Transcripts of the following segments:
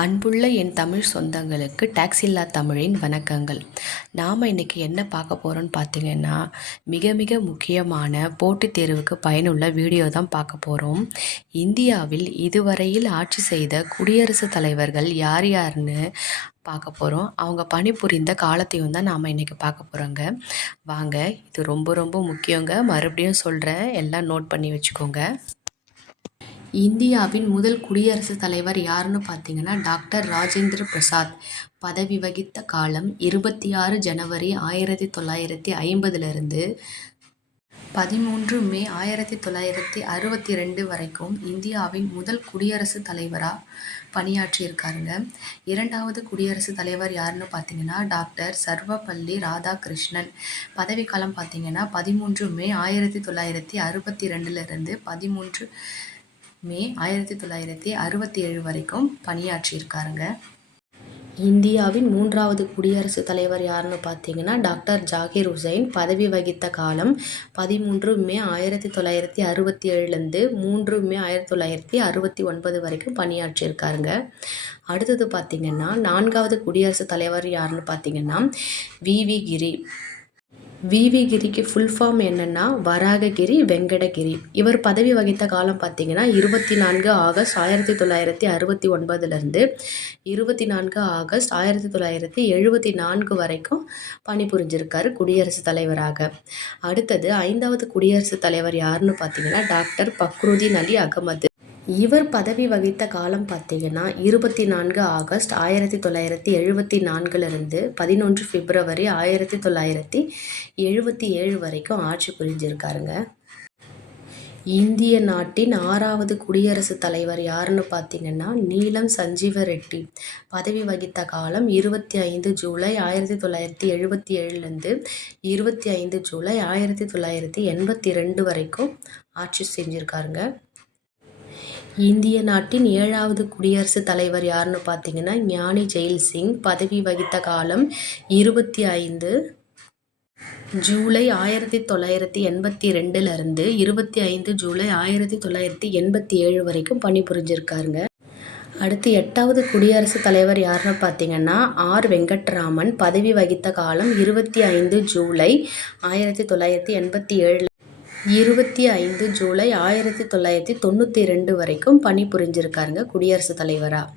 அன்புள்ள என் தமிழ் சொந்தங்களுக்கு டாக்ஸ் இல்லா தமிழின் வணக்கங்கள். நாம் இன்றைக்கி என்ன பார்க்க போகிறோன்னு பார்த்தீங்கன்னா, மிக மிக முக்கியமான போட்டித் தேர்வுக்கு பயனுள்ள வீடியோ தான் பார்க்க போகிறோம். இந்தியாவில் இதுவரையில் ஆட்சி செய்த குடியரசுத் தலைவர்கள் யார் யாருன்னு பார்க்க போகிறோம். அவங்க பணிபுரிந்த காலத்தையும் தான் நாம் இன்றைக்கி பார்க்க போகிறோங்க. வாங்க, இது ரொம்ப ரொம்ப முக்கியங்க. மறுபடியும் சொல்கிறேன், எல்லாம் நோட் பண்ணி வச்சுக்கோங்க. இந்தியாவின் முதல் குடியரசுத் தலைவர் யாருன்னு பார்த்தீங்கன்னா டாக்டர் ராஜேந்திர பிரசாத். பதவி வகித்த காலம் 26 ஜனவரி 1950 13 மே 1962 வரைக்கும் இந்தியாவின் முதல் குடியரசுத் தலைவராக பணியாற்றியிருக்காருங்க. இரண்டாவது குடியரசுத் தலைவர் யாருன்னு பார்த்தீங்கன்னா டாக்டர் சர்வப்பள்ளி ராதாகிருஷ்ணன். பதவிக்காலம் பார்த்தீங்கன்னா 13 மே 1962 13 மே 1967 வரைக்கும் பணியாற்றியிருக்காருங்க. இந்தியாவின் மூன்றாவது குடியரசுத் தலைவர் யாருன்னு பார்த்தீங்கன்னா டாக்டர் ஜாகிர் உசைன். பதவி வகித்த காலம் 13 மே 1967 3 மே 1969 வரைக்கும் பணியாற்றியிருக்காருங்க. அடுத்தது பார்த்தீங்கன்னா நான்காவது குடியரசுத் தலைவர் யாருன்னு பார்த்தீங்கன்னா வி.வி. கிரி. வி.வி. கிரிக்கு ஃபுல் ஃபார்ம் என்னென்னா வராககிரி வெங்கடகிரி. இவர் பதவி வகித்த காலம் பார்த்தீங்கன்னா 24 ஆகஸ்ட் 1969 24 ஆகஸ்ட் 1974 வரைக்கும் பணிபுரிஞ்சிருக்காரு குடியரசுத் தலைவராக. அடுத்தது ஐந்தாவது குடியரசுத் தலைவர் யாருன்னு பார்த்தீங்கன்னா டாக்டர் பக்ருதீன் அலி அகமது. இவர் பதவி வகித்த காலம் பார்த்தீங்கன்னா 24 ஆகஸ்ட் 1974 11 பிப்ரவரி 1977 வரைக்கும் ஆட்சி புரிஞ்சிருக்காருங்க. இந்திய நாட்டின் 6வது குடியரசுத் தலைவர் யாருன்னு பார்த்தீங்கன்னா நீலம் சஞ்சீவ ரெட்டி. பதவி வகித்த காலம் 25 ஜூலை 1977 25 ஜூலை 1982 வரைக்கும் ஆட்சி செஞ்சுருக்காருங்க. இந்திய நாட்டின் 7வது குடியரசுத் தலைவர் யாருன்னு பார்த்தீங்கன்னா ஞானி ஜெயில் சிங். பதவி வகித்த காலம் 25 ஜூலை 1982 25 ஜூலை 1987 வரைக்கும் பணிபுரிஞ்சிருக்காருங்க. அடுத்து 8வது குடியரசுத் தலைவர் யாருன்னு பார்த்தீங்கன்னா ஆர். வெங்கட்ராமன். பதவி வகித்த காலம் 25 ஜூலை 1987 25 ஜூலை 1992 வரைக்கும் பணிபுரிஞ்சிருக்காருங்க குடியரசுத் தலைவராக.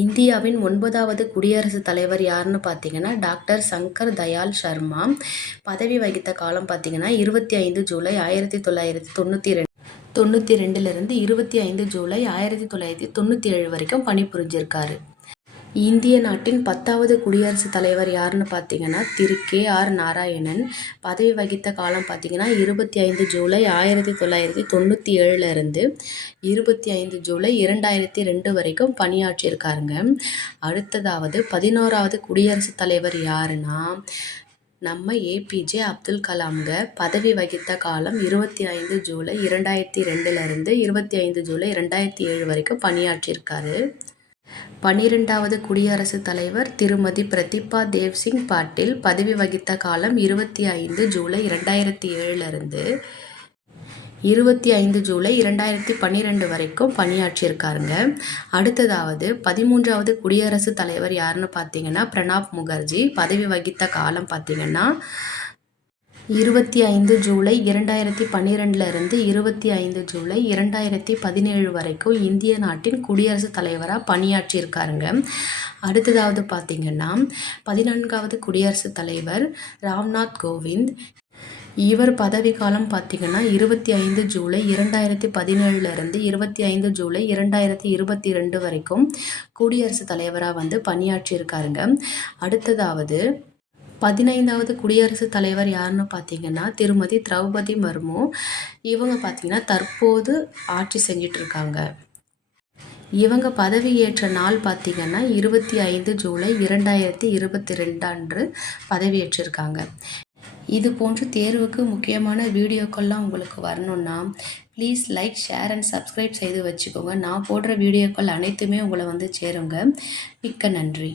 இந்தியாவின் 9வது குடியரசுத் தலைவர் யாருன்னு பார்த்தீங்கன்னா டாக்டர் சங்கர் தயாள் சர்மா. பதவி வகித்த காலம் பார்த்தீங்கன்னா 25 ஜூலை 1992 25 ஜூலை 1997 வரைக்கும் பணிபுரிஞ்சிருக்காரு. இந்திய நாட்டின் 10வது குடியரசுத் தலைவர் யாருன்னு பார்த்தீங்கன்னா திரு கே.ஆர். நாராயணன். பதவி வகித்த காலம் பார்த்தீங்கன்னா 25 ஜூலை 1997 25 ஜூலை 2002 வரைக்கும் பணியாற்றியிருக்காருங்க. அடுத்ததாவது 11வது குடியரசுத் தலைவர் யாருன்னா நம்ம ஏபிஜே அப்துல் கலாம்ங்க. பதவி வகித்த காலம் 25 ஜூலை 2002 25 ஜூலை 2007 வரைக்கும் பணியாற்றியிருக்காரு. 12வது குடியரசுத் தலைவர் திருமதி பிரதிபா தேவ்சிங் பாட்டீல். பதவி வகித்த காலம் 25 ஜூலை 2007 25 ஜூலை 2012 வரைக்கும் பணியாற்றியிருக்காருங்க. அடுத்ததாவது 13வது குடியரசுத் தலைவர் யாருன்னு பார்த்தீங்கன்னா பிரணாப் முகர்ஜி. பதவி வகித்த காலம் பார்த்தீங்கன்னா 25 ஜூலை 2012 25 ஜூலை 2017 வரைக்கும் இந்திய நாட்டின் குடியரசுத் தலைவராக பணியாற்றியிருக்காருங்க. அடுத்ததாவது பார்த்தீங்கன்னா 14வது குடியரசுத் தலைவர் ராம்நாத் கோவிந்த். இவர் பதவிக்காலம் பார்த்தீங்கன்னா 25 ஜூலை 2017 25 ஜூலை 2022 வரைக்கும் குடியரசுத் தலைவராக பணியாற்றியிருக்காருங்க. அடுத்ததாவது 15வது குடியரசுத் தலைவர் யாருன்னு பார்த்தீங்கன்னா திருமதி திரௌபதி முர்மு. இவங்க பார்த்தீங்கன்னா தற்போது ஆட்சி செஞ்சிட்ருக்காங்க. இவங்க பதவியேற்ற நாள் பார்த்தீங்கன்னா 25 ஜூலை 2022 அன்று பதவியேற்றிருக்காங்க. இது போன்ற தேர்வுக்கு முக்கியமான வீடியோக்கள்லாம் உங்களுக்கு வரணுன்னா please like, share and subscribe செய்து வச்சுக்கோங்க. நான் போடுற வீடியோக்கள் அனைத்துமே உங்களை சேருங்க. மிக்க நன்றி.